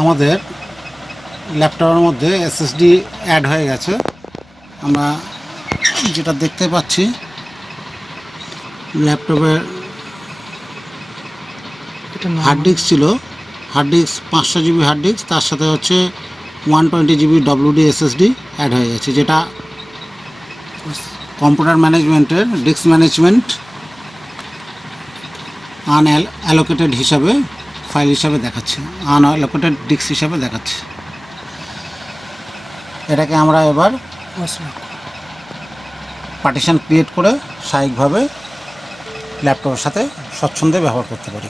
আমাদের ল্যাপটপের মধ্যে এসএসডি অ্যাড হয়ে গেছে। আমরা যেটা দেখতে পাচ্ছি ল্যাপটপের হার্ড ডিস্ক ছিল, hard disk 500 GB hard disk, তার সাথে হচ্ছে 120 জিবি WD এসএসডি অ্যাড হয়ে গেছে, যেটা কম্পিউটার ম্যানেজমেন্টের ডিস্ক ম্যানেজমেন্ট আনঅ্যালোকেটেড হিসাবে ফাইল হিসাবে দেখাচ্ছে, আনঅ্যালোকেটেড ডিস্ক হিসাবে দেখাচ্ছে। এটাকে আমরা এবার পার্টিশন ক্রিয়েট করে স্বাভাবিকভাবে ল্যাপটপের সাথে স্বচ্ছন্দে ব্যবহার করতে পারি।